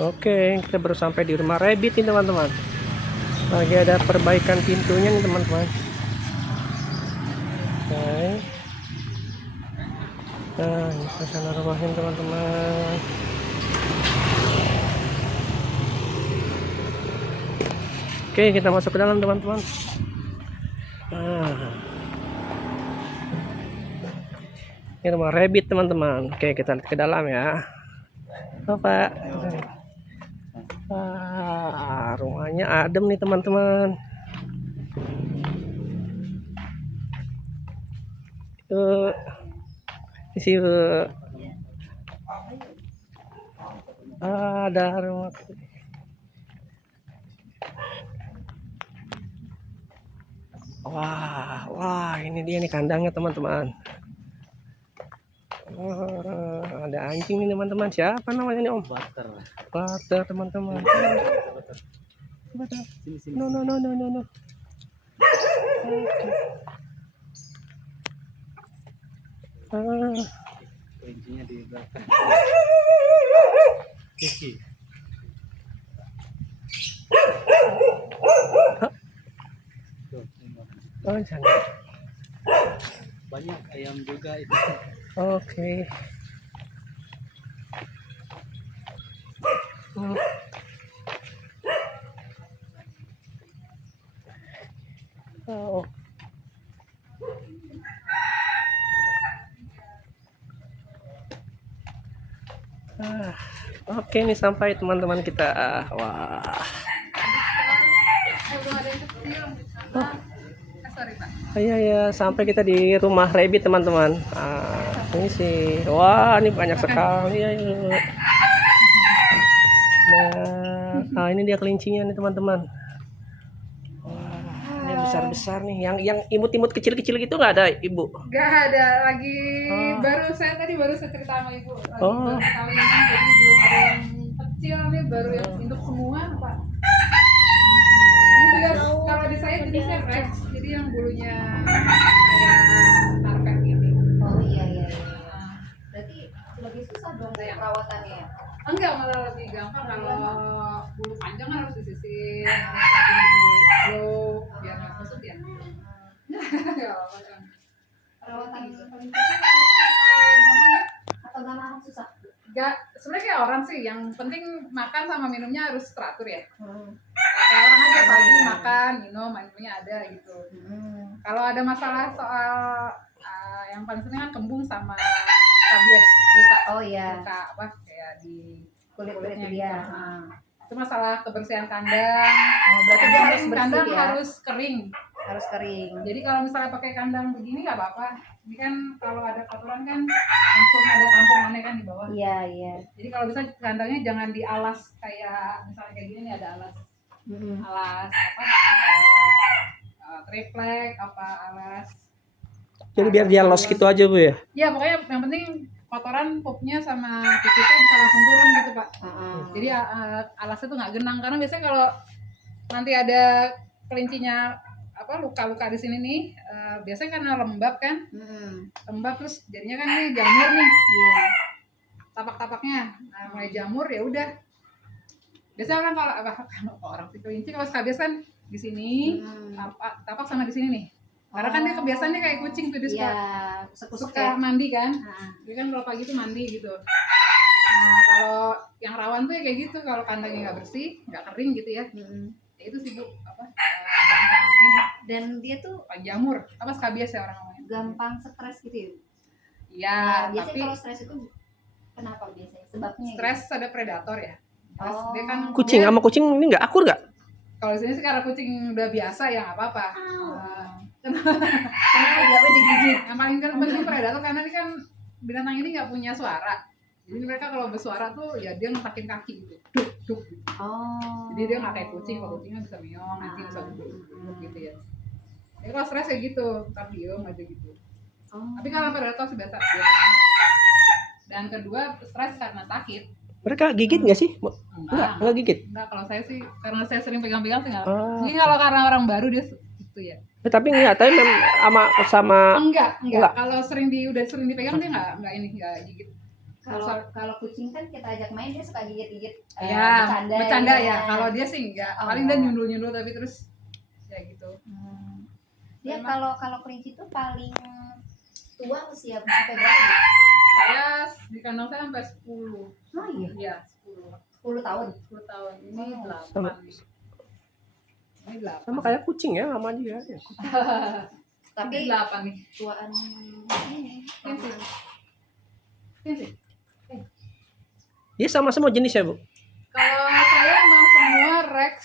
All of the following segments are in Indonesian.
Oke, kita baru sampai di rumah rabbit nih teman-teman. Lagi ada perbaikan pintunya nih teman-teman. Oke. Nah, ini suasana rumahnya teman-teman. Oke, kita masuk ke dalam teman-teman. Nah, ini rumah rabbit teman-teman. Oke, kita lihat ke dalam ya. Pak. Rumahnya adem nih teman-teman. Di sini ada rumah. Wah, ini dia nih kandangnya teman-teman. Ada anjing nih teman-teman. Siapa namanya nih Om? Butter teman-teman. No. Kelinci di belakang. Oh, sana. Banyak ayam juga itu. Oke. Oh. Oke, nih sampai teman-teman kita. Wah. Ya, sampai kita di rumah rabbit teman-teman. Ini sih, wah ini banyak sekali ya. Nah, ini dia kelincinya nih teman-teman. Wah, ini besar-besar nih. Yang imut-imut kecil-kecil gitu nggak ada ibu? Nggak ada lagi. Baru saya cerita sama ibu. Baru kawinan, jadi belum ada yang kecil nih, baru yang induk semua Pak. Ini juga kalau di saya jenisnya Rex, jadi yang bulunya kayak karpet gitu. Oh iya. Berarti lebih susah dong kayak perawatannya. Enggak, malah lebih gampang kalau bulu panjang kan harus disisir, harus di blow biar nggak kusut ya. Ya apa kan. Perawatan paling susah atau gampang ya? Atau gampang susah? Enggak, sebenarnya kayak orang sih, yang penting makan sama minumnya harus teratur ya. Kayak orang aja pagi makan, minumnya ada gitu. Kalau ada masalah soal yang paling sering kan kembung sama rabies, luka. Oh iya. Luka apa kayak di Kulitnya gitu. dia. Itu masalah kebersihan kandang. Berarti dia harus bersih kandang ya. harus kering. Harus kering. Jadi kalau misalnya pakai kandang begini nggak apa-apa. Ini kan kalau ada kotoran kan langsung ada tampungannya kan di bawah. Iya. Jadi kalau bisa kandangnya jangan dialas kayak misalnya kayak gini nih, ada alas apa? Triplek apa alas. Jadi biar dia los gitu aja Bu ya? Ya pokoknya yang penting kotoran pupnya sama pipisnya bisa langsung turun gitu Pak. Jadi alasnya tuh nggak genang, karena biasanya kalau nanti ada kelincinya apa luka-luka di sini nih, biasanya karena lembab kan, lembab terus jadinya kan nih jamur nih, tapak-tapaknya, mulai jamur ya udah. Biasanya orang kalau orang sih kelinci kalau kebiasaan di sini, tapak sama di sini nih. Karena kan dia kebiasaannya kayak kucing tuh, dia suka mandi kan. Dia kan kalau pagi tuh mandi gitu. Nah kalau yang rawan tuh ya kayak gitu, kalau kandangnya nggak bersih, nggak kering gitu ya. Ya itu sih Bu, gampang ini. Dan dia tuh jamur, apa skabies ya orang namanya. gampang stres gitu ya? Iya, Biasanya tapi kalau stres itu kenapa biasanya? Sebabnya stres ada predator ya. Terus dia kan Kucing sama kucing ini nggak akur nggak? kalau di sini sih karena kucing udah biasa ya nggak apa-apa. Kenapa dia digigit? Yang paling penting predator karena ini kan binatang ini nggak punya suara. Jadi mereka kalau bersuara tuh ya dia ngetakin kaki gitu, duk. Jadi dia nggak kayak kucing, kalau kucingnya bisa meong, anjing bisa duduk gitu ya. Jadi kalau stres kayak gitu, ntar diem aja gitu. Tapi kalau predator sih biasa. Dan kedua stres karena sakit. Mereka gigit nggak sih? Nggak gigit. Enggak, kalau saya sih karena saya sering pegang-pegang sih nggak. Ini kalau karena orang baru dia itu ya. Tapi enggak. Kalau udah sering dipegang dia nggak gigit. Kalau kucing kan kita ajak main dia suka gigit-gigit, Ya, bercanda gitu ya. Kalau dia sih enggak, Oh, paling dia enggak. nyundul-nyundul tapi terus ya gitu. Dia Memang. kalau kelinci itu paling tua usia sampai berapa? Bu? Saya di kandang saya sampai 10. Oh iya, Iya, 10. 10 tahun. 10 tahun. Ini Oh. 8. Ini 8. Sama kayak kucing ya, lama juga. Tapi Tapi 8 nih. tuaan ini. Ini sih. Dia sama semua jenis ya, Bu? Kalau saya emang semua Rex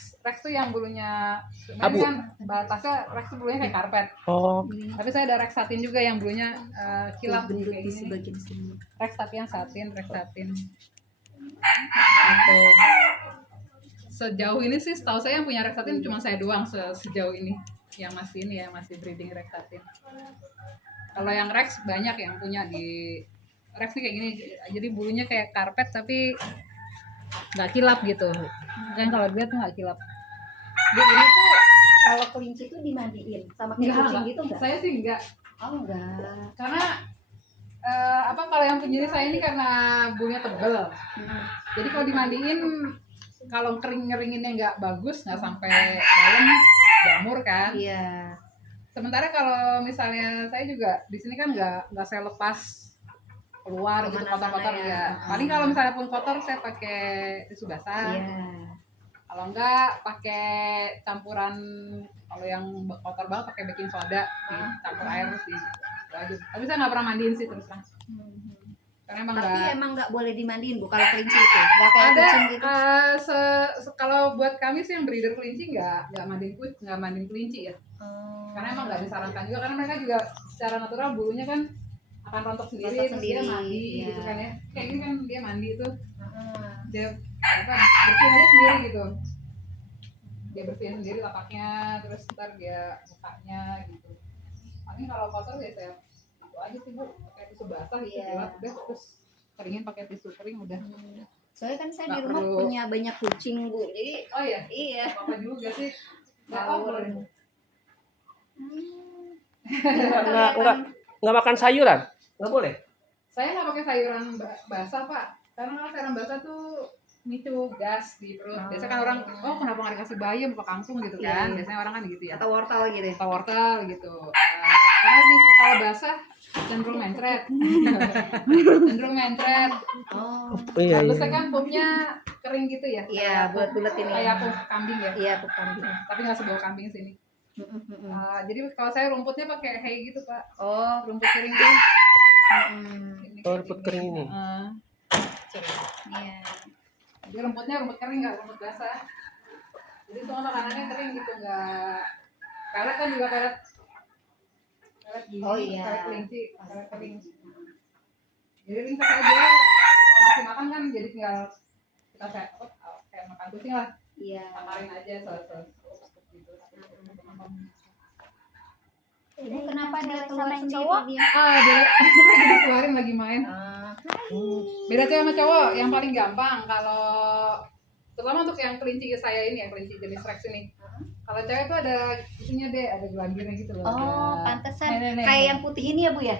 tuh yang bulunya Abu. sebenarnya kan batasnya Rex tuh bulunya kayak karpet. Oh, Tapi saya ada Rex satin juga yang bulunya kilap Bentuk kayak di gini. sebagian sini. Rex tapi yang satin, Rex satin. Gitu. Sejauh ini sih setahu saya yang punya Rex satin cuma saya doang sejauh ini yang masih ini ya, masih breeding Rex satin. Kalau yang Rex banyak yang punya di Rex nih kayak gini, jadi bulunya kayak karpet tapi nggak kilap gitu. Kan kalau dia tuh nggak kilap. Dia ini tuh kalau kelinci tuh dimandiin sama kayak kucing gitu enggak? Saya sih enggak. Oh enggak. Karena kalau yang punya saya ini karena bulunya tebel. Jadi kalau dimandiin, kalau ngeringinnya nggak bagus, nggak sampai dalam jamur kan. Iya. Sementara kalau misalnya saya juga di sini kan nggak saya lepas keluar gitu Kemana-mana kotor-kotor ya. ya. Paling kalau misalnya pun kotor saya pakai tisu basah. Iya. Kalau enggak pakai campuran, kalau yang kotor banget pakai baking soda, campur air terus di itu aja. Tapi saya nggak pernah mandiin sih terus terang. Karena emang Tapi nggak emang nggak boleh dimandiin Bu kalau kelinci itu. Nggak kayak ada kucing gitu. kalau buat kami sih yang breeder kelinci nggak mandiin kelinci ya. Karena emang nggak disarankan juga karena mereka juga secara natural bulunya kan akan rontok sendiri, Rontok terus dia sendiri, mandi iya. gitu kan ya. Kayak gini kan dia mandi itu Heeh. dia bersihin aja sendiri gitu. Dia bersihin sendiri lapaknya, terus ntar dia mukanya gitu. Paling kalau kotor ya saya itu aja sih Bu, pakai tisu basah gitu, Iya. dilap udah terus keringin pakai tisu kering udah. Soalnya kan saya Nggak di rumah perlu. punya banyak kucing Bu. Jadi Oh iya, iya. apa juga sih? Nggak Ngawur. boleh. nggak makan sayuran? Nggak boleh? Saya nggak pakai sayuran basah Pak, karena kalau sayuran basah tuh micu gas di perut. Biasanya kan orang, oh kenapa nggak dikasih bayam apa kangkung gitu kan? Iya. Biasanya orang kan gitu ya. Atau wortel gitu ya. Atau wortel gitu. Karena kalau basah cenderung mencret, cenderung mencret. Oh. Oh, iya, Bagusnya iya. kan pupnya kering gitu ya. Iya, bulat-bulat ini. Kayak pup kambing ya. Iya, pup kambing. Tapi nggak sebau kambing sini. Jadi kalau saya rumputnya pakai hay gitu Pak. Oh. Rumput kering tuh. Ini Oh, kayak rumput gini. kering ini. Iya. Jadi rumputnya rumput kering nggak rumput basah. Jadi semua makanannya kering gitu nggak. Karet kan juga karet gini, Oh, iya. karet kelinci, karet kering. Jadi ringkas aja. Kalau ngasih makan kan jadi tinggal kita kayak makan kucing lah. Iya. Samarin aja gitu. Ibu kenapa dia keluar Sama yang sendiri cowok? dia? Beda lagi dikeluarin lagi main. Beda cewek sama cowok yang paling gampang kalau terutama untuk yang kelinci saya ini ya, kelinci jenis Rex ini. Kalau cewek itu ada isinya deh, ada gelambirnya gitu loh. Oh, ada- pantesan. Nih. Kayak yang putih ini ya Bu ya?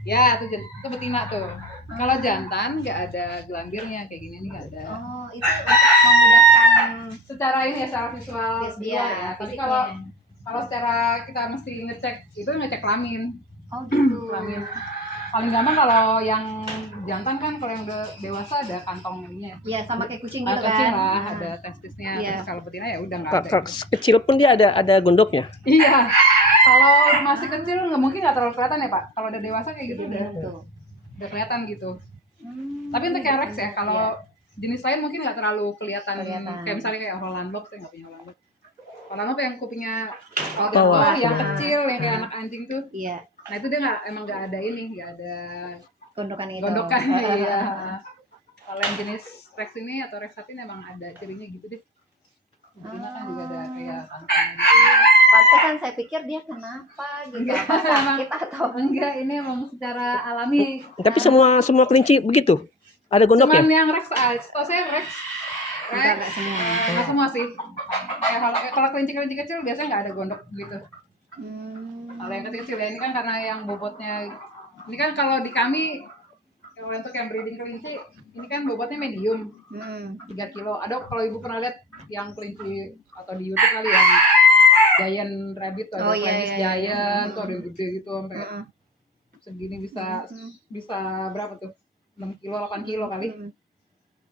Ya, itu betina tuh. Kalau jantan nggak ada gelambirnya kayak gini nih nggak ada. Oh, itu untuk memudahkan Secara ini ya, secara visual dia luar ya. Tapi fisiknya. kalau secara kita mesti ngecek kelamin. Oh gitu. Kelamin. Paling gampang kalau yang jantan kan, kalau yang udah dewasa ada kantong ininya. Iya, sama kayak kucing gitu Kecil kan. lah, ada testisnya. Iya. Terus kalau betina ya udah nggak Kak, ada. kecil pun dia ada gondoknya. Iya. Kalau masih kecil nggak mungkin nggak terlalu kelihatan ya Pak. Kalau udah dewasa kayak gitu udah kelihatan gitu. Tapi untuk yang Rex ya, kalau jenis lain mungkin nggak terlalu kelihatan. Kayak misalnya kayak Holland Lock, saya nggak punya Holland Lock. Holland Lock yang kupingnya Bawah. yang kecil, yang kayak anak anjing tuh. Iya, Nah itu dia emang nggak ada gondokan itu. gondokannya. Iya. Kalau yang jenis Rex ini atau Rex satin emang ada cirinya gitu deh. Betina kan juga ada kayak kantongnya gitu. Pantesan saya pikir dia kenapa gitu. Enggak. Apa sakit atau Enggak, ini emang secara alami. Tapi semua kelinci begitu. Ada gondoknya. Cuman yang Rex, setahu saya Rex enggak semua. nggak semua sih. Kalau kelinci kecil biasanya nggak ada gondok gitu. Kalau yang kecil ya ini kan karena yang bobotnya, ini kan kalau di kami Kalau untuk yang breeding kelinci, ini kan bobotnya medium, 3 kilo. Ada kalau ibu pernah lihat yang kelinci atau di YouTube kali yang giant rabbit tuh, ada Flemish giant tuh ada yang gede gitu sampai segini bisa berapa tuh? 6 kilo, 8 kilo kali.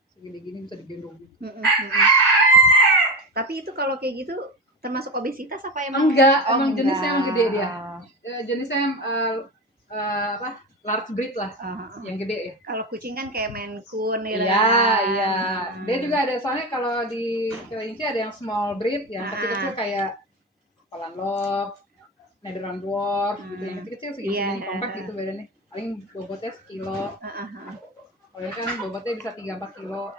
Segini gini bisa digendong gitu. Tapi itu kalau kayak gitu termasuk obesitas apa emang? Enggak, Oh, emang jenisnya yang gede dia. enggak. Jenisnya yang apa? Large breed lah, yang gede ya. Kalau kucing kan kayak Maine Coon ya. Iya. Dia juga ada, soalnya kalau di kelinci ada yang small breed, yang kecil-kecil kayak Holland Lop, Netherland Dwarf, gitu. Yang kecil-kecil segini kompak gitu badannya. Paling bobotnya sekilo. Kalau ini kan bobotnya bisa 3-4 kilo.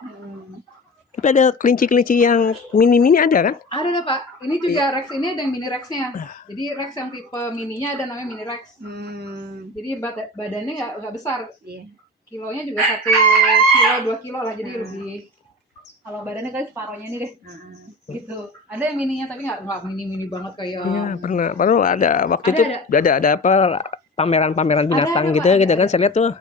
Tapi ada kelinci-kelinci yang mini-mini ada kan? Ada dah Pak. Ini juga Rex ini ada yang mini Rexnya. Jadi Rex yang tipe mininya ada namanya mini Rex. Jadi badannya nggak besar. Kilonya juga 1 kilo 2 kilo lah. Jadi lebih. Kalau badannya kan separohnya nih deh. Gitu. Ada yang mininya tapi nggak mini banget kayak. Iya, pernah. Baru ada waktu itu ada apa pameran-pameran binatang gitu kan saya lihat tuh.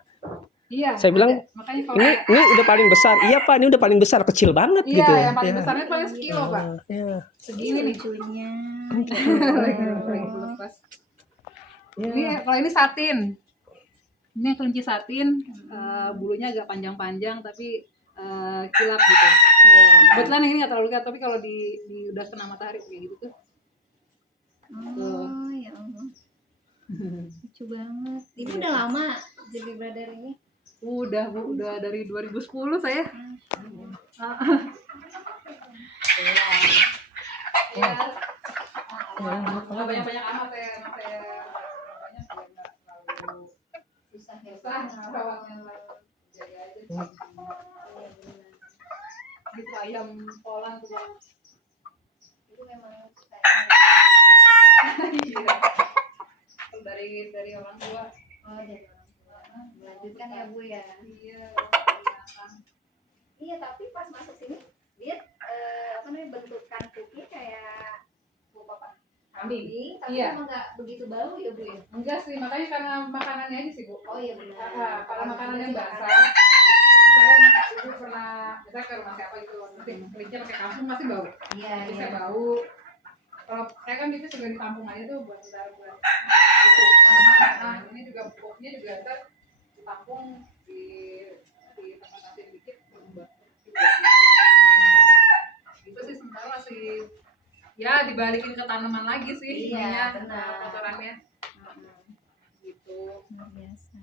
Iya. Saya bilang makanya kalau ini udah paling besar. Iya Pak, ini udah paling besar, kecil banget iya, gitu. Iya, yang paling besarnya paling sekilo Pak. Iya. Segini nih lucunya. Lagi lepas. Ini kalau ini satin. Ini kelinci satin, bulunya agak panjang-panjang tapi kilap gitu. Iya. Kebetulan ini nggak terlalu lihat, tapi kalau di udah kena matahari kayak gitu tuh. Oh ya Allah. Lucu banget. Ini udah lama jadi brother ini. Udah Bu, udah dari 2010 saya. Iya. Nggak banyak-banyak amat ya, emang saya banyak nggak terlalu susah rawatnya, jaga aja. Gitu ayam Poland tuh Bang. Itu memang Iya. Dari orang tua. dari orang tua. Melanjutkan ya Bu ya. Iya. Iya, tapi pas masuk sini dia bentukan kuki kayak kambing, tapi Iya. emang nggak begitu bau ya Bu ya? Enggak sih, makanya karena makanannya aja sih Bu. Oh iya benar. Kalau makanan yang basah, misalnya ibu pernah misalnya ke rumah siapa gitu, nanti kelinci pakai kampung masih bau. Iya. Bisa bau. Kalau saya kan itu sudah ditampung aja tuh buat pupuk tanaman. Nah ini juga pupuknya juga ntar ditampung di tempat asin dikit berubah. Itu sih sementara masih ya dibalikin ke tanaman lagi sih. Iya, ininya, benar. kotorannya gitu. Luar biasa.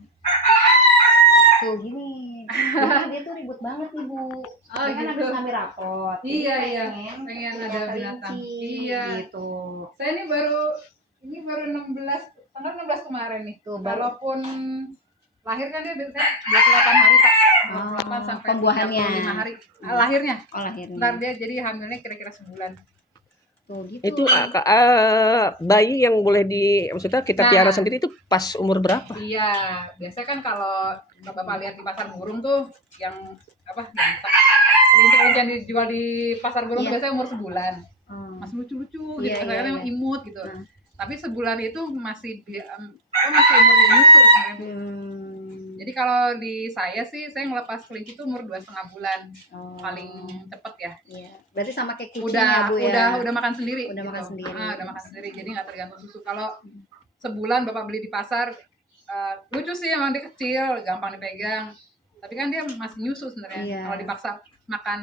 Tuh gini, jadi dia tuh ribut banget nih Bu. Dia kan gitu. habis ngambil rapot. Iya, Jadi iya. pengen Pengen punya ada kelinci, binatang. Iya. Gitu. Saya ini baru 16 tanggal 16 kemarin nih. Tuh, baru. Walaupun lahir kan dia biasanya 28 hari Pak. 28 sampai pembuahannya. 35 hari. Lahirnya. Oh lahirnya. Ntar dia jadi hamilnya kira-kira sebulan. Tuh gitu. Itu bayi yang boleh maksudnya kita piara sendiri itu pas umur berapa? Iya, biasanya kan kalau Bapak lihat di pasar burung tuh yang apa? Yang kelinci-kelinci yang dijual di pasar burung biasanya umur sebulan. Masih lucu-lucu gitu, kadang-kadang emang imut gitu. Tapi sebulan itu masih masih umur dia nyusu sebenarnya. Jadi kalau di saya sih, saya ngelepas kelinci itu umur 2,5 bulan. Paling cepet ya. Iya. Berarti sama kayak kucing ya Bu ya? Udah makan sendiri. Udah makan sendiri. Udah makan sendiri, jadi nggak tergantung susu. Kalau sebulan Bapak beli di pasar, lucu sih emang dia kecil, gampang dipegang. Tapi kan dia masih nyusu sebenarnya. Iya. Kalau dipaksa makan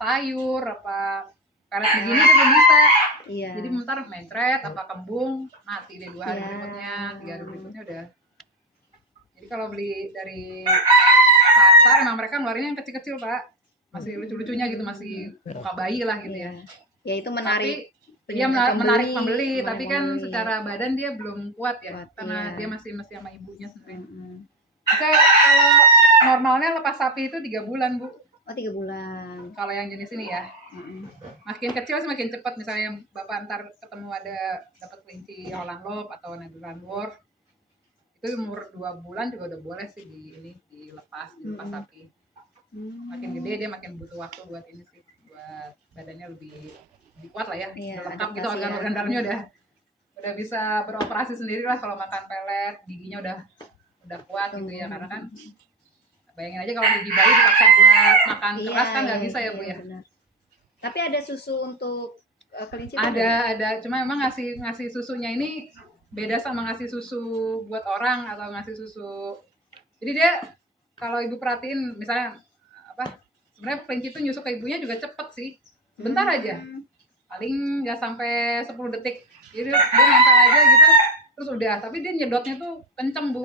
sayur, apa karet begini dia belum bisa. Iya. Jadi bentar mencret, apa kembung, mati deh 2 hari berikutnya, 3 hari berikutnya udah. Jadi kalau beli dari pasar, emang mereka ngeluarin yang kecil-kecil Pak, masih lucu-lucunya gitu, masih muka bayi lah gitu ya. Ya itu menarik. Tapi dia menarik pembeli, tapi kan secara badan dia belum kuat ya, karena dia masih sama ibunya sendiri. Saya kalau normalnya lepas sapi itu 3 bulan Bu. Oh 3 bulan. Kalau yang jenis ini ya, makin kecil semakin cepat. Misalnya Bapak ntar ketemu dapat kelinci Holland Lop atau Netherland Dwarf, itu umur 2 bulan juga udah boleh sih dilepas sapi. Makin gede dia makin butuh waktu buat ini sih, buat badannya lebih kuat lah ya, udah lengkap gitu, organ-organ dalamnya udah bisa beroperasi sendiri lah. Kalau makan pelet, giginya udah kuat gitu ya, karena kan bayangin aja kalau gigi bayi dipaksa buat makan keras kan nggak bisa ya Bu ya. benar. Tapi ada susu untuk kelinci? Ada, cuma emang ngasih susunya ini beda sama ngasih susu buat orang atau ngasih susu. Jadi dia kalau ibu perhatiin misalnya apa, sebenarnya kelinci itu nyusu ke ibunya juga cepet sih, bentar aja, paling nggak sampai 10 detik. Jadi dia nempel aja gitu, terus udah. Tapi dia nyedotnya tuh kenceng Bu.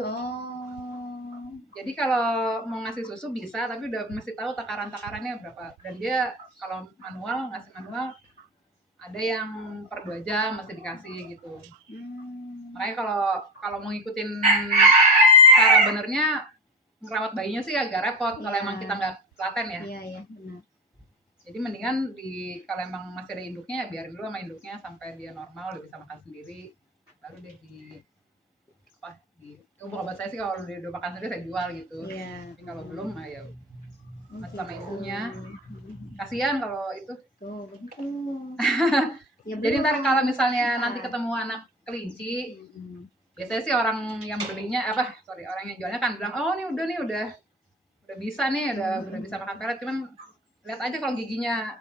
Jadi kalau mau ngasih susu bisa, tapi udah mesti tahu takaran-takarannya berapa. Dan dia kalau ngasih manual ada yang per 2 jam mesti dikasih gitu. Makanya kalau mau ngikutin cara benernya ngerawat bayinya sih agak repot kalau emang kita nggak telaten ya. Iya benar. Jadi mendingan kalau emang masih ada induknya ya biarin dulu sama induknya sampai dia normal udah bisa makan sendiri, baru deh obat saya sih kalau udah makan sendiri saya jual gitu. Tapi kalau belum ya masih sama ibunya. Kasihan kalau itu. Tuh, betul. Ya, jadi ntar kalau misalnya nanti ketemu anak kelinci, biasanya sih orang yang belinya orang yang jualnya kan bilang, oh ini udah bisa nih, udah bisa makan pelet, cuman lihat aja kalau giginya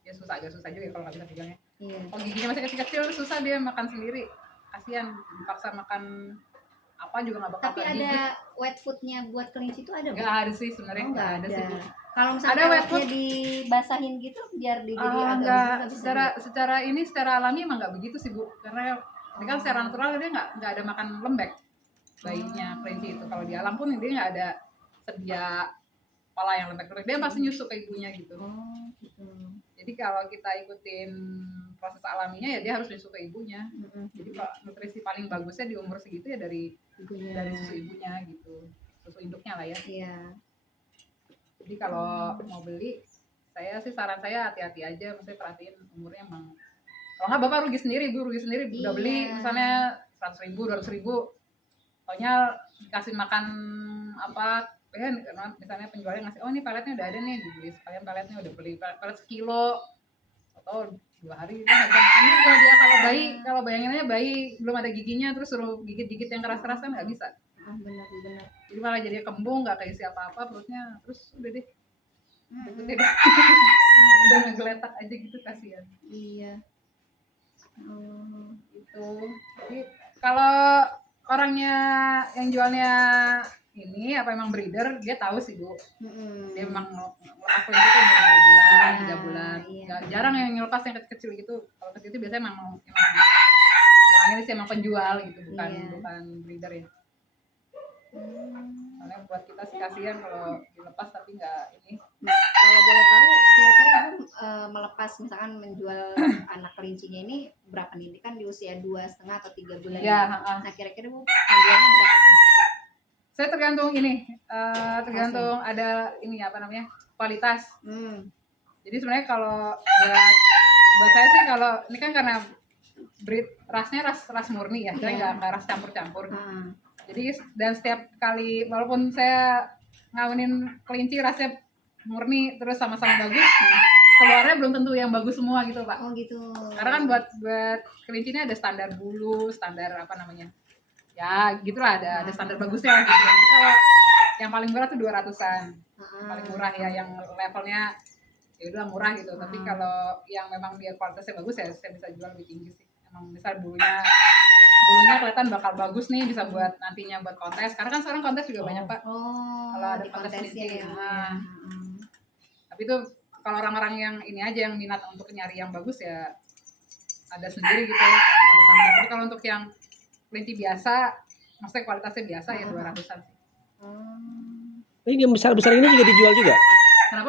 ya agak susah juga kalau nggak bisa pegangnya. Kalau giginya masih kecil-kecil susah dia makan sendiri, kasihan dipaksa makan apa juga nggak bakal. Tapi ada wet foodnya buat kelinci itu ada? Nggak ada sih sebenarnya, nggak ada sih. Kalau misalnya wet food dibasahin gitu biar jadi agak secara alami emang nggak begitu sih Bu, karena ini kan secara natural dia nggak ada makan lembek bayinya kelinci itu. Kalau di alam pun dia nggak ada sedia pola yang lembek, dia pasti nyusu ke ibunya gitu. Jadi kalau kita ikutin proses alaminya ya dia harus nyusu ke ibunya. Jadi nutrisi paling bagusnya di umur segitu ya dari susu ibunya gitu, susu induknya lah ya. Jadi kalau mau beli, saran saya hati-hati aja, mesti perhatiin umurnya emang. Kalau nggak Bapak rugi sendiri Bu, udah beli misalnya 100.000, 200.000, pokoknya dikasih makan apa, ya misalnya penjualnya ngasih, oh ini peletnya udah ada nih, dibeli sekalian peletnya, udah beli pelet sekilo, atau 2 hari itu harga makannya juga dia. Kalau bayangin aja bayi belum ada giginya terus suruh gigit-gigit yang keras-keras kan nggak bisa. Benar. Jadi malah jadi kembung, nggak keisi apa-apa perutnya, terus udah deh udah ngegeletak aja gitu, kasihan. Iya. Gitu. Jadi kalau orangnya yang jualnya ini emang breeder, dia tahu sih Bu. Dia memang ngelepas kelinci itu umur 2 bulan, 3 bulan. Jarang yang ngelepas yang kecil-kecil gitu. Kalau kecil itu biasanya emang ini sih emang penjual gitu, bukan breeder ya. Soalnya buat kita sih kasihan kalau dilepas tapi nggak ini. Kalau boleh tahu kira-kira Ibu melepas misalkan menjual anak kelincinya ini berapa nih? Ini kan di usia 2,5 atau 3 bulan. Nah kira-kira Ibu menjualnya berapa tuh? Saya tergantung ada ini kualitas. Jadi sebenarnya kalau buat saya sih, kalau ini kan karena rasnya ras murni ya, saya nggak ras campur-campur. Jadi dan setiap kali walaupun saya ngawinin kelinci rasnya murni terus sama-sama bagus, keluarnya belum tentu yang bagus semua gitu Pak. Oh gitu. Karena kan buat kelinci ini ada standar bulu, standar ya gitulah, ada standar bagusnya lah gitu. Jadi kalau yang paling murah tuh 200-an, paling murah ya, yang levelnya ya udah murah gitu. Tapi kalau yang memang dia kualitasnya bagus ya saya bisa jual lebih tinggi sih. Emang misal bulunya kelihatan bakal bagus nih, bisa buat nantinya buat kontes, karena kan sekarang kontes juga banyak Pak. Kalau ada kontes kelinci. Tapi itu kalau orang-orang yang ini aja yang minat untuk nyari yang bagus ya ada sendiri gitu. Tapi kalau untuk yang kelinci biasa, maksudnya kualitasnya biasa ya 200-an sih. Ini yang besar-besar ini juga dijual juga? Kenapa?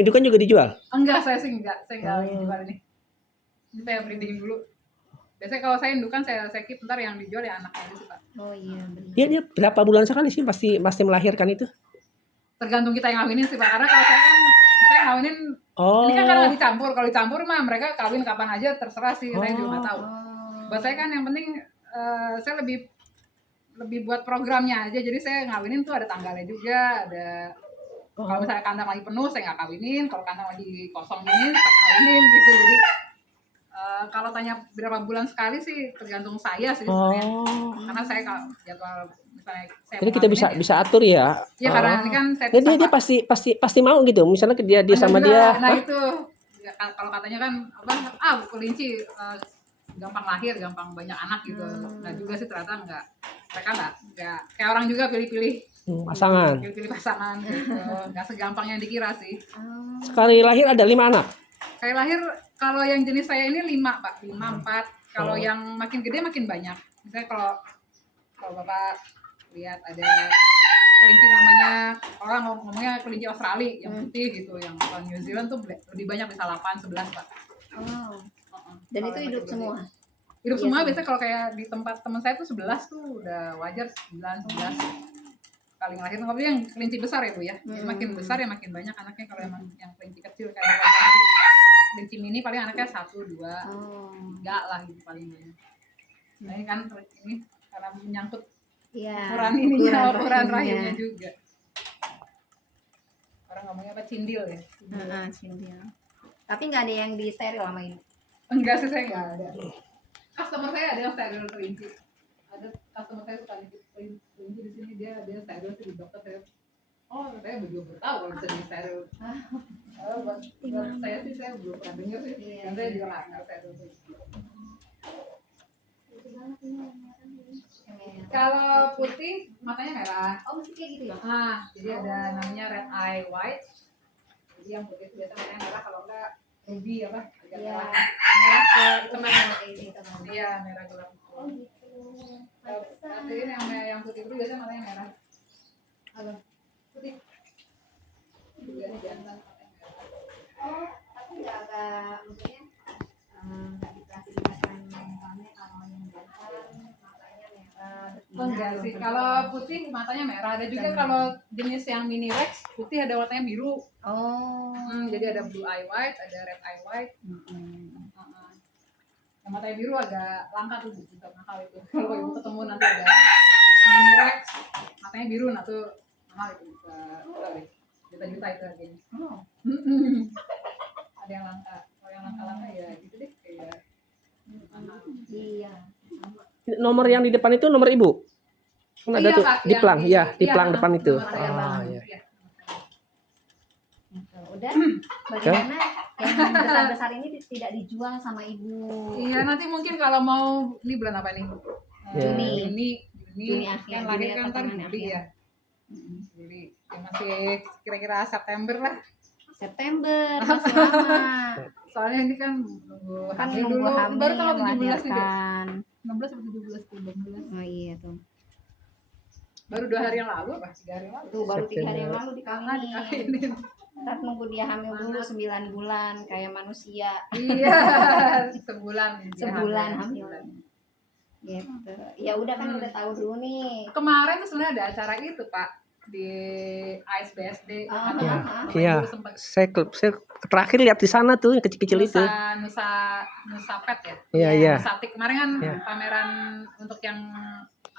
Indukan juga dijual? Enggak, saya nggak jual ini. Ini saya breeding dulu. Biasanya kalau saya indukan saya keep, ntar yang dijual ya anaknya aja sih Pak. Oh iya benar. Dia berapa bulan sekali sih pasti melahirkan itu? Tergantung kita yang ngawinin sih Pak. Karena kalau saya ngawinin, ini kan karena dicampur. Kalau dicampur mah mereka kawin kapan aja terserah sih, saya juga nggak tahu. Buat saya kan yang penting saya lebih buat programnya aja. Jadi saya ngawinin tuh ada tanggalnya juga, ada. Kalau misalnya kandang lagi penuh saya nggak kawinin, kalau kandang lagi kosong ini saya kawinin gitu. Jadi Kalau tanya berapa bulan sekali sih tergantung saya sih sebenarnya. Oh. Karena saya kalau jadwal misalnya saya Jadi mau kita ngawinin bisa atur ya. ya karena Oh. ini kan saya Jadi dia pisah, Pak. pasti mau gitu. Misalnya dia Bener sama juga. dia. Nah Hah? itu ya, kalau katanya kan kelinci gampang lahir, gampang banyak anak gitu. Nah juga sih ternyata enggak. Mereka enggak kayak orang juga pilih-pilih Pasangan. pasangan gitu. Enggak segampang yang dikira sih. Sekali lahir ada 5 anak. Kayak lahir kalau yang jenis saya ini 5 Pak, 5, 4. Kalau Oh. yang makin gede makin banyak. Misalnya kalau Bapak lihat ada kelinci namanya, orang ngomongnya kelinci Australia yang putih gitu, yang kalau New Zealand tuh lebih banyak, bisa 8, 11 Pak. Oh. Heeh. Dan Kalau itu yang hidup makin semua. gede. Hidup Iya, semua semua. biasanya kalau kayak di tempat teman saya tuh 11 tuh udah wajar, 9, 11 kali lahir. Tapi yang kelinci besar ya Bu ya. Jadi makin besar ya makin banyak anaknya. Kalau emang yang kelinci kecil kayak kelinci mini paling anaknya 1, 2, 3 lah gitu paling banyak. Nah ini kan ini karena menyangkut Iya. ukuran rahimnya juga. Orang ngomongnya apa, cindil ya? Cindil. Tapi nggak ada yang di steril sama ibu. Enggak sih, saya nggak ada. Customer saya ada yang steril kelinci. Ada customer saya suka nitip kelinci di sini, dia steril sih di dokter saya. Oh, saya belum tahu kalau bisa di steril. Buat saya sih saya belum pernah dengar sih. Dan saya juga nggak steril sih. Kalau putih matanya merah. Oh, mesti kayak gitu ya? Jadi ada namanya red eye white. Jadi yang putih itu biasa matanya merah, kalau enggak ruby apa? Agak Iya. merah ke Teman ini teman. iya, merah gelap. Oh gitu. Tapi ini yang putih itu biasanya matanya merah. Halo. Putih. Juga nih jantan matanya merah. Oh, tapi nggak maksudnya nggak diklasifikasikan misalnya kalau yang jantan matanya merah. Enggak sih. Kalau putih matanya merah. Ada juga kalau jenis yang mini rex putih ada warnanya biru. Oh. Jadi ada blue eye white, ada red eye white. Yang matanya biru agak langka tuh, bisa mahal itu. Kalau ibu ketemu nanti ada mini rex matanya biru, nah tuh mahal itu, bisa juta-juta itu harganya. Ada yang langka. Kalau yang langka-langka ya gitu deh, kayak mahal. Iya. Nomor yang di depan itu nomor ibu. Kan ada tuh Pak, di yang plang, di plang depan itu. nomor saya banget. Iya. Iya. Udah, bagaimana yang besar-besar ini tidak dijual sama ibu? Iya, nanti mungkin kalau mau, ini bulan apa nih? Juni akhir, kan lahir Juni kan atau tadi kapan Juli akhir? ya. Juli. Ya masih kira-kira September lah. September, masih lama. Soalnya ini kan nunggu Kan hamil nunggu dulu. hamil, Baru tanggal 17 nih, Dek. melahirkan. 16 atau 17 tuh, 16. Oh iya tuh. Baru 2 hari yang lalu apa? 3 hari yang lalu. Tuh baru 3 hari yang September. lalu Karena dikawinin. dikawinin. Ntar nunggu dia hamil dulu 9 bulan kayak manusia. Iya, sebulan. dia Sebulan hamil. hamil. Gitu. Ya udah kan udah tahu dulu nih. Kemarin tuh sebenarnya ada acara itu, Pak, di ASBSD. Iya. Saya terakhir lihat di sana tuh yang kecil-kecil itu. Nusa Pet ya. Iya, iya. Nusatik kemarin kan Iya. pameran untuk yang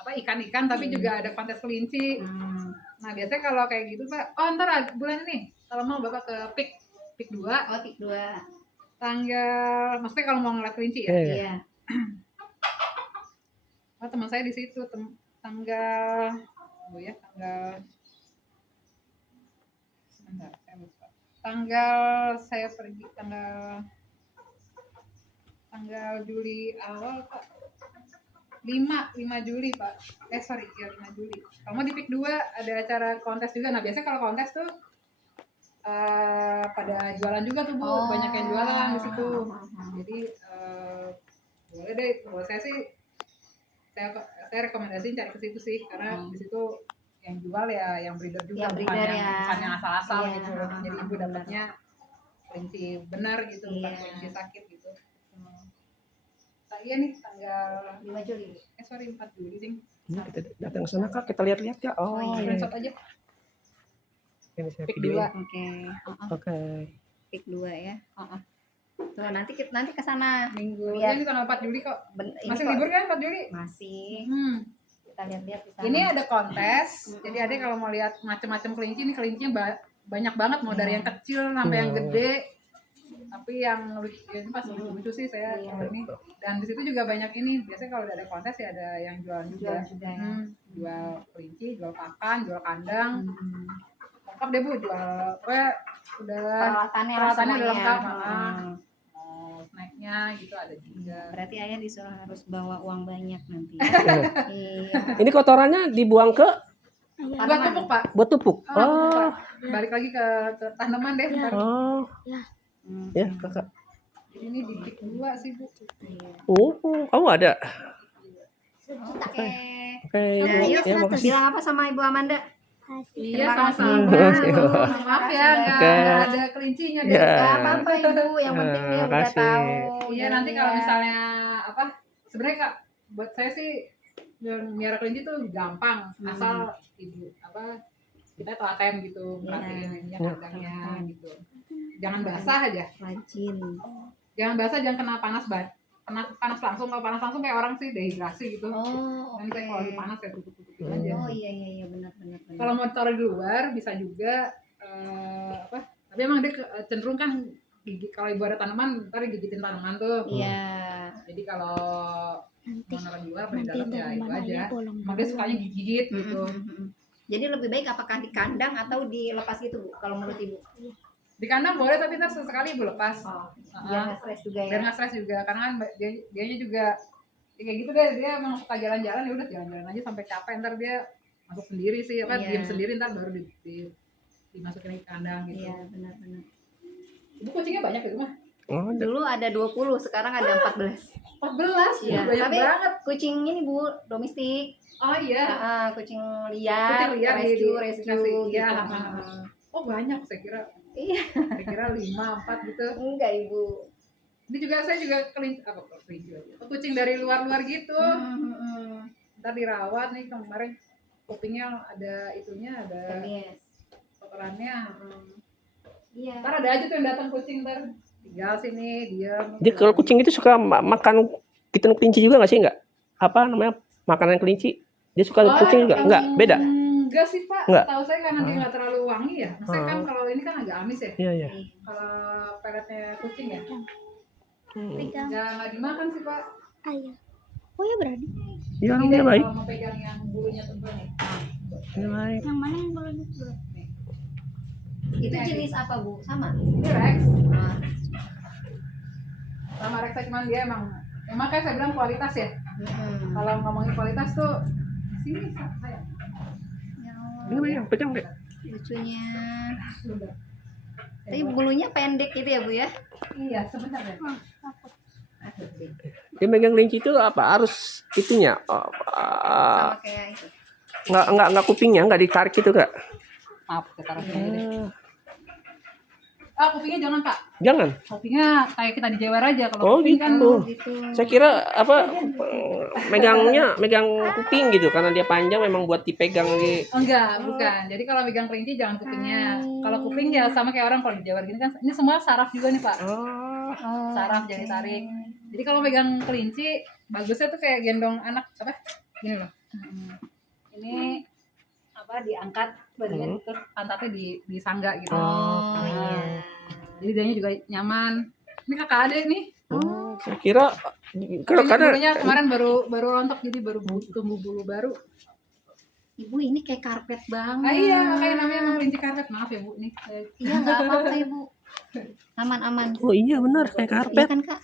ikan-ikan, tapi juga ada kontes kelinci. Nah biasanya kalau kayak gitu Pak, ntar bulan ini kalau mau Bapak ke PIK 2 Oh, tik 2. tanggal, maksudnya kalau mau ngeliat kelinci ya. Iya. Iya. Teman saya di situ tanggal sebentar, saya lupa. Saya pergi tanggal Juli awal Pak. 5 Juli Pak. 5 Juli. Kalau mau di PIK 2 ada acara kontes juga. Nah, biasanya kalau kontes tuh pada jualan juga tuh Bu, banyak yang jualan di situ. Jadi boleh deh, kalau saya sih saya rekomendasiin cari ke situ sih, karena di situ yang jual ya yang breeder juga, Yang breeder bukan yang asal-asal Iya. gitu. Jadi ibu dapatnya kelinci benar gitu, bukan Iya. kelinci sakit gitu. Iya nih tanggal 5 Juli. 4 Juli ding. Kita datang ke sana Kak, kita lihat-lihat ya. Oh, iya. Screenshot aja. Ini saya PIK video. 2. Oke. Oke. Tik 2 ya. Tuh nanti ke sana. Minggu. Lihat. Ini tanggal 4 Juli kok. Ini Masih kok libur kan 4 Juli? masih. Kita lihat-lihat di sana. Ini ada kontes. Jadi ada kalau mau lihat macam-macam kelinci, ini kelincinya banyak banget, mau dari yang kecil sampai yang gede. Tapi yang ini pas lucu sih saya kalau ini. Dan di situ juga banyak ini. Biasanya kalau udah ada kontes ya ada yang jualan juga. Jual kelinci, jual pakan, jual kandang. Lengkap deh Bu, jual pokoknya udah Peralatannya udah semuanya. lengkap. Snacknya gitu ada juga. Berarti ayah disuruh harus bawa uang banyak nanti. Iya. Ini kotorannya dibuang ke Buat pupuk Pak. buat pupuk. Pupuk, Oh, Pak. Balik lagi ke tanaman deh. Ntar. oh, ya kakak. Ini dikit dua sih Bu. Oh, kamu ada? Oke. Oke, Nah, yuk ya makasih. bilang apa sama Ibu Amanda? Iya Terima sama-sama. kasih. Maaf ya nggak Oke. ada kelincinya deh. Ya. Gak apa-apa Ibu, yang penting dia udah Makasih. tahu. Iya nanti kalau misalnya apa sebenarnya Kak buat saya sih miara kelinci tuh gampang asal ibu apa kita telaten gitu perhatiin kandangnya gitu. Jangan basah aja. Rajin. Jangan basah, jangan kena panas banget. Panas langsung, kalau panas langsung kayak orang sih dehidrasi gitu. Oh, Nanti oke. kalau panas kayak tutup-tutupin aja. Oh iya benar. Kalau mau taruh di luar bisa juga apa? Tapi emang dia cenderung kan gigit, kalau ibu ada tanaman ntar gigitin tanaman tuh. Iya. Jadi kalau Nanti mau naruh di luar di nanti dalam ya itu tanaman aja. ayah bolong. Emang dia sukanya gigit gitu. Jadi lebih baik apakah di kandang atau dilepas gitu Bu? Kalau menurut Ibu? Di kandang boleh tapi ntar sesekali ibu lepas. Biar nggak stres juga ya. Biar nggak stres juga karena kan dianya juga ya kayak gitu deh, dia emang suka jalan-jalan ya udah jalan-jalan aja sampai capek ntar dia masuk sendiri sih apa Iya. diam sendiri ntar baru dimasukin ke kandang gitu. Iya benar. Ibu kucingnya banyak di rumah? Oh, ada. Dulu ada 20, sekarang ada 14. 14? Iya. Banyak Tapi banget. kucing ini Bu, domestik. Oh iya. Kucing liar, Kucing liar rescue dikasih, gitu. iya. Oh banyak saya kira. Iya. Saya kira 5, 4 gitu. Enggak Ibu. Ini juga saya juga kelinci aja. Kucing dari luar-luar gitu. Ntar dirawat nih kemarin kupingnya ada itunya ada Yes. kotorannya. Iya. Ntar ada aja tuh yang datang kucing ntar tinggal sini diam. Jadi kalau kucing itu suka makan piton kelinci juga nggak sih nggak? Apa namanya makanan kelinci? Dia suka kucing juga? Nggak, beda. Enggak sih Pak. Enggak. Tahu saya karena dia nggak terlalu wangi ya. Maksudnya kan kalau ini kan agak amis ya. Iya iya. Kalau peletnya kucing ya. Pegang Nggak dimakan sih Pak. ayah. Oh ya berani. Iya Ini orangnya deh, baik. kalau mau pegang yang bulunya tebal nih. Dia baik. Yang mana yang boleh dulu? Itu jenis apa Bu? Sama? Ini Rex. Nah, Sama Rex cuman dia emang kayak saya bilang kualitas ya. Kalau ngomongin kualitas tuh sini saya. ya Allah, Ini banyak pegang deh. lucunya. Sudah. Tapi bulunya pendek gitu ya Bu ya? Iya, sebentar ya. Dia megang kelinci itu apa harus itunya? Sama kayak itu. Nggak kupingnya nggak ditarik gitu kak? Maaf, saya taruh sini aja deh. Kupingnya jangan Pak. Jangan. Kupingnya kayak kita dijewer aja kalau Oh kuping kan gitu. Gitu. Saya kira apa megang kuping gitu karena dia panjang memang buat dipegang di. enggak, bukan. Jadi kalau megang kelinci jangan kupingnya. Kalau kuping ya sama kayak orang kalau dijewer gini kan. Ini semua saraf juga nih Pak. Oh. Saraf jadi tarik. Jadi kalau megang kelinci bagusnya tuh kayak gendong anak apa? Gini loh. Ini apa diangkat badannya terus pantatnya disangga gitu. Oh iya. Jadi dianya juga nyaman. Ini kakak adek nih. Saya kira kalau Ini karena bulunya kemarin baru rontok jadi baru tumbuh bulu baru. Ibu ini kayak karpet banget. Iya, makanya namanya emang kelinci karpet. Maaf ya Bu nih. Iya nggak apa-apa Ibu. Aman. oh iya benar kayak Iya karpet. kan Kak?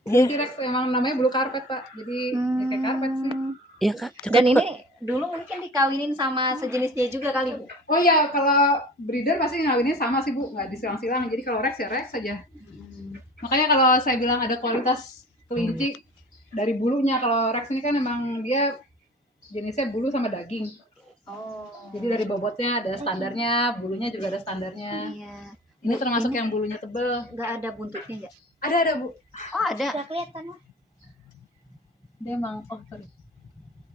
Kelinci Rex emang namanya bulu karpet Pak. Jadi ya kayak karpet sih. Iya kak. Dan ini dulu mungkin dikawinin sama sejenis dia juga kali Bu. Oh iya, kalau breeder pasti ngawinnya sama sih Bu, nggak disilang-silang. Jadi kalau Rex ya Rex saja. Makanya kalau saya bilang ada kualitas kelinci dari bulunya. Kalau Rex ini kan emang dia jenisnya bulu sama daging. Oh. Jadi dari bobotnya ada standarnya, bulunya juga ada standarnya. Iya. Ini termasuk yang bulunya tebel. Nggak ada buntutnya ya? Ada Bu. Oh ada. Udah kelihatan lah. Dia emang sorry.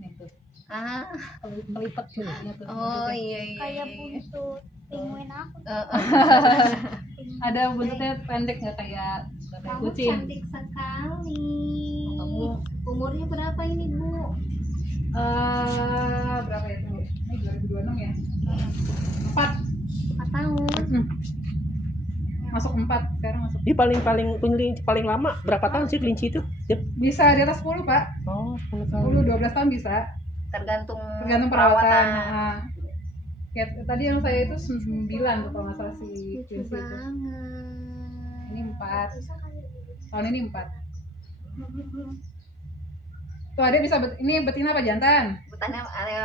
Nih tuh. Ah. Melipat bulunya tuh. Oh iya. Kayak buntut penguin aku. Ada buntutnya pendek nggak kayak Kamu kucing. cantik sekali. Kamu Umurnya berapa ini Bu? berapa ya tuh? Ini 2026 ya? 4. 4 tahun. Masuk 4 sekarang masuk. Ini kelinci paling lama berapa tahun sih kelinci itu? Yep. Bisa di atas 10, Pak. Oh, 10 10 12 tahun bisa. Tergantung Perawatan. Nah, kayak tadi yang saya itu 9 tuh kalau nggak salah si Lucu kelinci itu. banget. Ini 4. Tahun ini 4. Tuh Adek bisa ini betina apa jantan? Betina, ayo.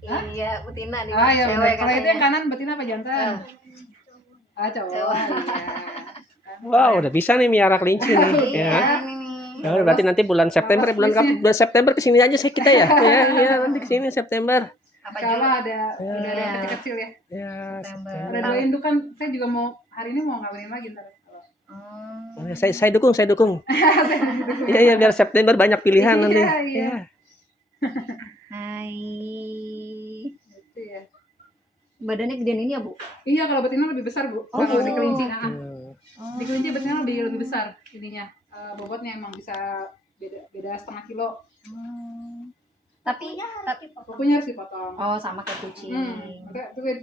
Hah? Iya, betina nih. Ah ya, cewek kalau itu yang katanya. kanan betina apa jantan? Cowok. Cowok. Iya. Wow, udah bisa nih miara kelinci nih. Iya, Ya. ini nih. Ya, berarti nanti bulan September, bulan September kesini aja sih kita ya. Iya, nanti kesini September. Apa Kalau juga? ada udah ada yang kecil-kecil ya. Ya, September. Ada 2 induk kan, saya juga mau hari ini mau ngawinin lagi ntar. Oh. saya dukung. Iya, iya, biar September banyak pilihan Iya, nanti. iya. Iya. Hai. Gitu ya. Badannya gedean ini ya, Bu? Iya, kalau betina lebih besar, Bu. Oh, Kalau di gitu. kelinci, Hmm. di kelinci betina lebih besar ininya. Bobotnya emang bisa beda setengah kilo. Tapi Kukunya harus dipotong. oh, sama kayak kucing.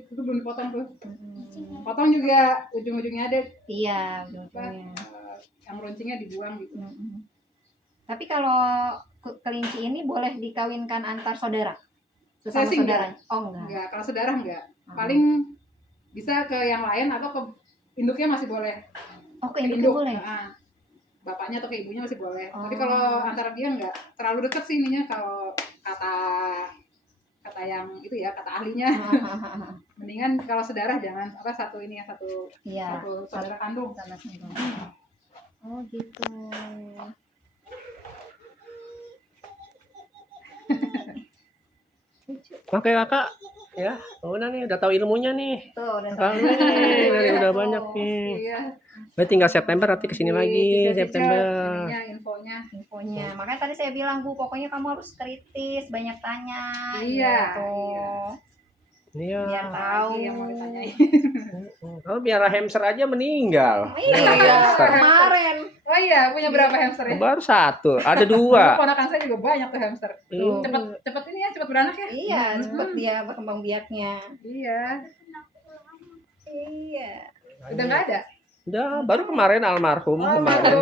Itu belum dipotong tuh. Mm-mm. Potong juga ujung-ujungnya ada Iya, apa, ujung-ujungnya. yang runcingnya dibuang gitu. Mm-mm. Tapi kalau kelinci ini boleh dikawinkan antar saudara? Saya Sesama sih saudara? Oh, enggak. Enggak, kalau saudara enggak. Hmm. Paling bisa ke yang lain atau ke induknya masih boleh. Oh, ke induknya boleh? Bapaknya atau ke ibunya masih boleh. Oh. Tapi kalau antara dia enggak terlalu dekat sih ininya kalau kata yang itu ya, kata ahlinya. Mendingan kalau saudara jangan satu ini ya, satu Iya. saudara kandung. Sama sendiri. Oh, gitu. Oke kakak, ya, udah nih, udah tahu ilmunya nih. Tuh, udah Tahu nih, udah banyak nih. Iya. Berarti tinggal September nanti kesini lagi Dicicil September. ininya, infonya. infonya. Makanya tadi saya bilang, Bu, pokoknya kamu harus kritis, banyak tanya. Iya, Gitu. Iya. Biar tahu. Lagi yang mau ditanyain. Kalau biara hamster aja meninggal. Iya, Hamster. kemarin. Oh iya, punya berapa hamster ya? Baru 1, ada 2. Dulu ponakan saya juga banyak tuh hamster. Tuh. Cepet ini ya, cepet beranak ya. Iya, cepet dia berkembang biaknya. Iya. Iya. Udah nggak ada. Udah, baru kemarin almarhum kemarin.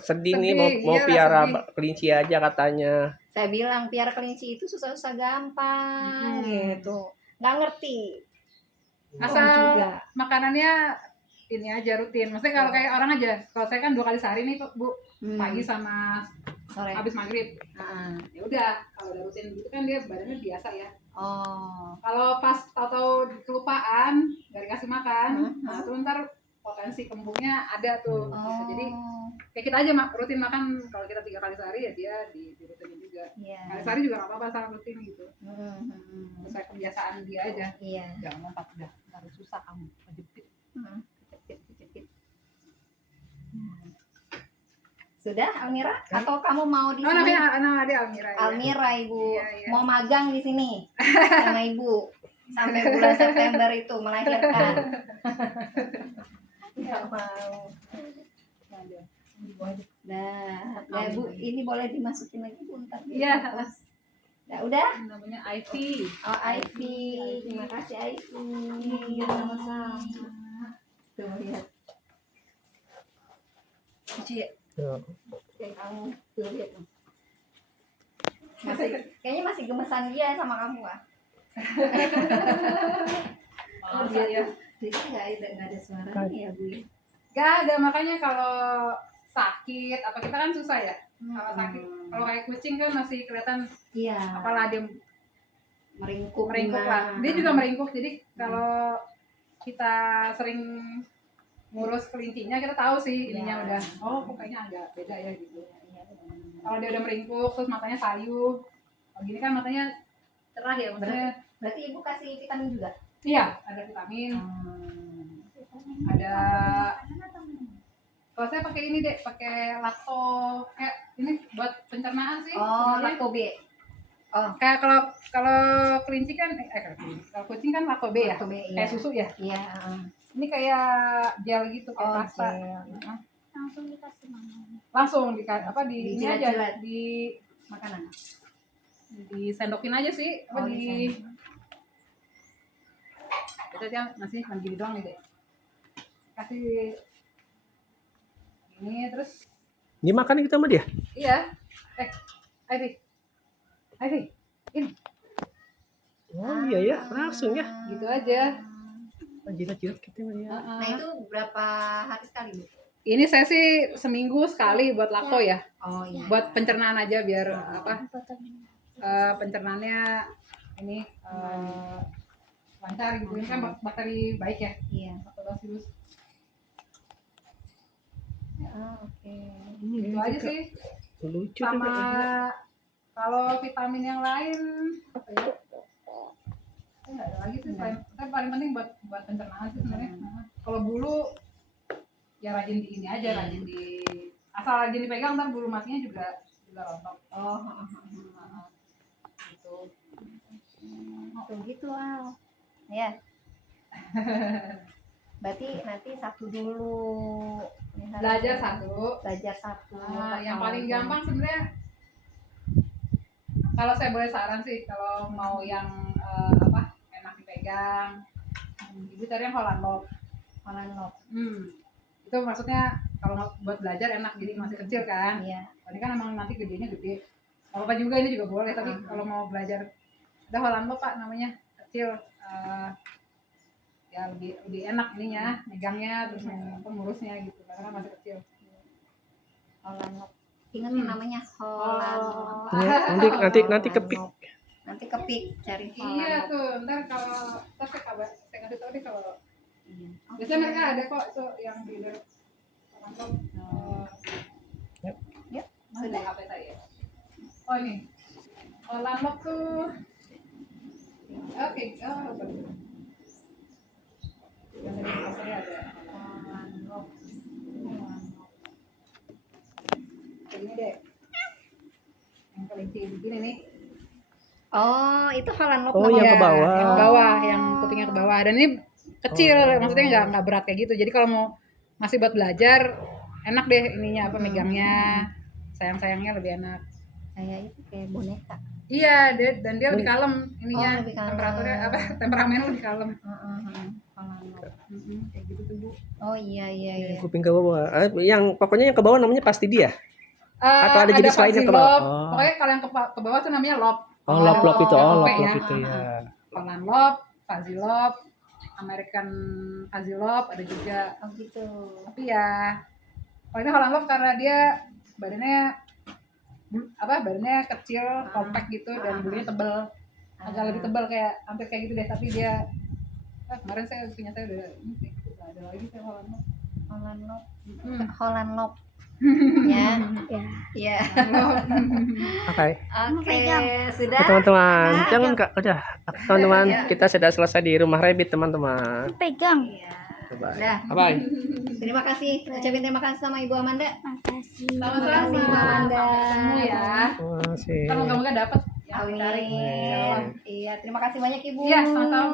Sedih nih mau Iya, piara sedih. kelinci aja katanya. Saya bilang piara kelinci itu susah-susah gampang gitu. Nggak ngerti. Asal juga. makanannya ini aja rutin. Maksudnya kalau kayak orang aja. Kalau saya kan 2 kali sehari nih, Bu. Pagi sama Sore. habis maghrib. Ah. Ya udah, kalau udah rutin gitu kan dia badannya biasa ya. Oh. Kalau pas tahu kelupaan, nggak dikasih makan, Hmm. nah itu ntar potensi kembungnya ada tuh. Oh. Jadi kayak kita aja rutin makan. Kalau kita 3 kali sehari ya dia dirutinin juga. Iya. Kali sehari juga nggak apa-apa, asal rutin gitu. Sesuai kebiasaan dia aja. Iya. Jangan lompat udah, harus susah kamu ngejepit. Kejepit. Sudah, Almira? Atau kamu mau di Oh sini? nama dia Almira. Ya. Almira, Ibu. Iya, iya. Mau magang di sini sama Ibu sampai bulan September itu melahirkan. Nggak mau. Nah, ya Bu, ini boleh dimasukin lagi Bu ntar. Iya. Nah, udah? Namanya Ivy. Oh, Ivy. Terima kasih Ivy. Iya, sama-sama. Tuh, lihat. Cuci ya. Kayak kamu. Tuh, lihat. Kayaknya masih gemesan dia sama kamu, ah. Oh, iya. Jadi nggak ada suaranya ya, Bu? Gak ada, makanya kalau sakit apa kita kan susah ya. Kalau sakit, kalau kayak kucing kan masih kelihatan Iya. apalah dia Meringkuk. meringkuk lah. Dia juga meringkuk. Jadi kalau kita sering ngurus kelincinya kita tahu sih ininya udah. Oh, kok kayaknya agak beda ya gitu. Kalau dia udah meringkuk terus matanya sayu. Kalau gini kan matanya cerah ya maksudnya. Berarti Ibu kasih vitamin juga? Iya, ada vitamin. Ada kalau saya pakai ini deh, pakai lakto kayak ini buat pencernaan sih. Oh, sebenarnya. Lacto B. Oh, Kayak kalau kelinci kan kalau kucing kan lakto B ya. Lacto B, iya. Kayak susu ya. Iya. Ini kayak gel gitu kayak Oh, pasta. gel. Langsung dikasih mama. Langsung di ini aja Dijilat-jilat. di Makanan. disendokin aja sih apa Oh, di disendok. itu aja masih gini doang nih deh. kasih ini terus Dimakan gitu sama dia? iya. Ivy. Ini Oh iya ya, langsung ya. gitu aja. Jilat-jilat gitu ya. Nah itu berapa hari sekali Bu? Ini saya sih seminggu sekali buat lakto ya. Oh iya. Buat pencernaan aja biar pencernaannya ini lancar gitu. Ini kan bakteri baik ya. Iya. Lactobacillus. Oke. Itu aja sih. Lucu Sama tuh. kalau vitamin yang lain apa ya? Nggak ada lagi sih selain kan paling penting buat pencernaan sih sebenarnya. Kalau bulu ya rajin di ini aja, rajin di asal rajin dipegang ntar bulu matinya juga rontok. Gitu. Gitu Al. Ya. Berarti nanti satu dulu. Belajar satu. Nah, Yang paling gampang sebenarnya kalau saya boleh saran sih kalau mau yang enak dipegang, ibu cari yang Holland Lock. Itu maksudnya kalau buat belajar enak jadi masih kecil kan. Iya. Ini kan emang nanti gedenya gede. Apa juga ini juga boleh tapi kalau mau belajar ada Holland Lock Pak namanya kecil. Ya lebih enak ininya megangnya terus pengurusnya gitu karena masih kecil. Holland Lock. Ingat namanya Holland Lock. Ya, nanti kepik. Nanti kepik cari Holland Iya Lock. tuh ntar kalau saya kasih tahu deh kalau Iya. biasanya mereka ada kok itu yang dealer Holland Lock. Yuk, Sudah HP saya. Oh ini Holland Lock tuh. Oke, apa itu? Yang dari posternya ada Holland Lock. Ini deh. Yang kelinci begini nih. Oh, itu Holland Lock Oh, yang Iya, ke bawah. yang ke bawah, yang kupingnya ke bawah. Dan ini kecil, maksudnya nggak berat kayak gitu. Jadi kalau mau masih buat belajar, enak deh ininya apa megangnya, sayang-sayangnya lebih enak. Kayak itu kayak boneka. Iya, dan dia lebih kalem ininya. Oh, lebih kalem. Temperaturnya temperamennya lebih kalem. Holland Lock. Kayak gitu tuh Bu. Oh iya. Kuping ke bawah. Yang pokoknya yang ke bawah namanya pasti dia. Atau ada jenis lain yang ke bawah? Fuzzy Lob. Oh. Pokoknya kalau yang ke bawah tuh namanya lob. Oh, lop itu. Oh, Lope lop ya. itu ya. Holland Lob, Fuzzy Lob, American Fuzzy Lob ada juga. Oh gitu. Tapi ya kalau ini Holland Lob karena dia badannya kecil, compact gitu dan bulunya tebal. Agak lebih tebal kayak hampir kayak gitu deh, tapi dia kemarin saya punya saya udah ini sih, udah ada lagi saya Holland Lob. Holland Lock. Ya. Iya. Oke. Oke, sudah. Oke, teman-teman. Jangan Kak, udah. Teman-teman, kita sudah selesai di rumah Rabbit, teman-teman. Pegang. Bye. Udah. Bye. Terima kasih. Ucapin terima kasih sama Ibu Amanda. Makasih. Sama-sama. Ibu Amanda. Sampai ketemu ya. Terima kasih. Kan moga-moga dapat yang Amin. ditarik. Iya, terima kasih banyak Ibu. Iya, sama-sama.